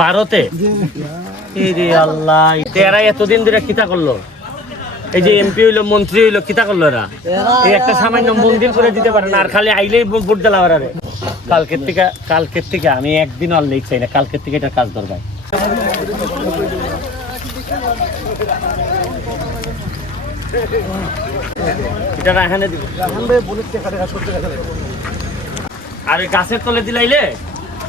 ভারতে আল্লাহ এরা এতদিন ধরে কিতা করল? এই যে এমপি হইল, মন্ত্রী হইল, কিতা করল এরা? এই একটা সামান্য মন্দির করে দিতে পারে না, আর খালি আইলেই ভোট দিলাম আরে কালকের থেকে কালকের থেকে আমি একদিন আর লেখ চাই না, কালকের থেকে এটা কাজ দরকার। আর ওই গাছের তলে দিলাইলে?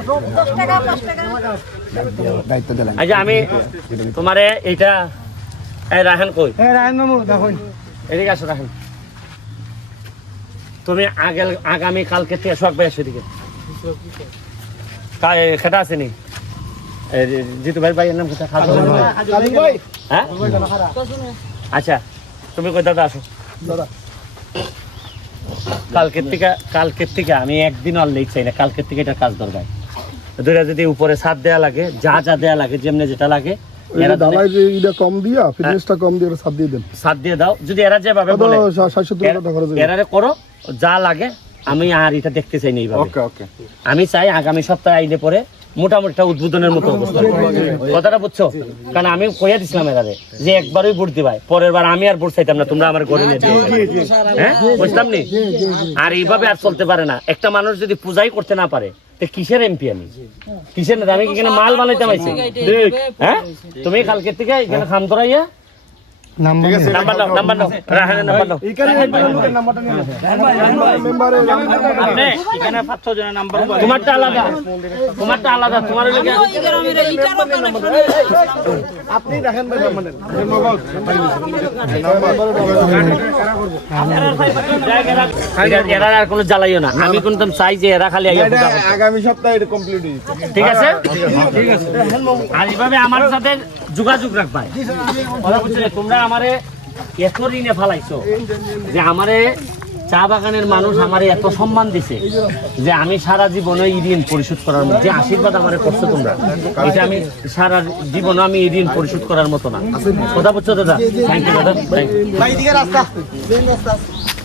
সব আচ্ছা আমি তোমারে এইটা এই রাহেন কই? এদিকে আসো রাহেন তুমি আগে আগামী কালকে থেকে ভাই আসো এদিকে। খেটা আছে নি? এ, জিতু ভাই ভাইয়ের নাম ভাই। হ্যাঁ? আচ্ছা তুমি কই দাদা আসো। দাদা। কালকের থেকে কালকের থেকে আমি একদিন আর চাই না। কালকের থেকে এটা কাজ দরকার। দুইটা যদি উপরে ছাদ দেয়া লাগে যা যা দেয়া লাগে যেমনি যেটা লাগে কম দিয়া ফিটনেসটা কম দিয়ে ওরা দিয়ে দেন। ছাদ দিয়ে দাও। যদি এরা যেভাবে বলে ষাট সত্তর টাকা খরচ হবে এরারে করো যা লাগে আমি আর এটা দেখতে চাই না এইভাবে। ওকে ওকে। আমি চাই আগামী সপ্তাহে আইলে পরে মোটামুটি একটা উদ্বোধনের মতো অবস্থা। কথাটা বুঝছ? কারণ আমি কইয়া দিছিলাম এরারে যে একবারই ভোট দিবাই পরের বার আমি আর ভোট চাইতাম না, তোমরা আমার ঘরে নিয়ে হ্যাঁ? বুঝলাম নি? আর এইভাবে আর চলতে পারে না। একটা মানুষ যদি পূজাই করতে না পারে কিসের এমপি আমি? কিসের আমি এখানে মাল বানাইতে পারছি হ্যাঁ? তুমি কালকে থেকে এখানে খাম ধরাইয়া তোমারটা আলাদা। তোমারটা আলাদা। তোমার আপনি রাখেন এরা আর কোনো জ্বালাইও না। আমি কিন্তু চাই যে এরা খালি। আগামী সপ্তাহে কমপ্লিট ঠিক আছে? ঠিক আছে। আর এইভাবে আমার সাথে যোগাযোগ রাখবাই তোমরা আমারে এত ঋণে ফালাইছো যে আমারে চা বাগানের মানুষ আমারে এত সম্মান দিছে যে আমি সারা জীবনে এই ঋণ পরিশোধ করার মতো যে আশীর্বাদ আমারে করছ তোমরা। এটা আমি সারা জীবনে আমি এই ঋণ পরিশোধ করার মতো না। কথা বলছো দাদা? থ্যাংক ইউ দাদা।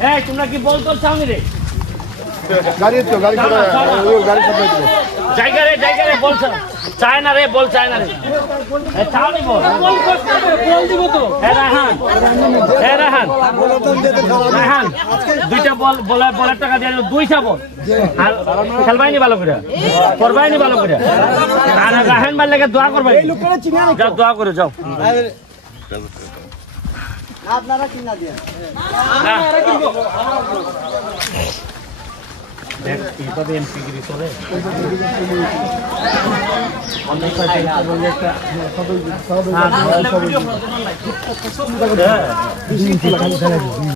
এই তোমরা কি বলতো চাওনি রে? গাড়ি তো গাড়ি গাড়ি সাপ্লাই দিবো জায়গা রে জায়গা রে বল চায় না রে বল চায় না রে। এ, চাও নি বল এ, রাহান। এ, রাহান। রাহান দুইটা বল বলে বলের টাকা দিয়ে দুইটা বল। আর খেলবাই নি ভালো করে। করবাই নি ভালো করে। আর রাহান মার লেগে দোয়া করবাই। যাও দোয়া করে যাও। আপনারা কিনা দিয়ে। দেখ, এইভাবে এমপি গিরি করে অনেক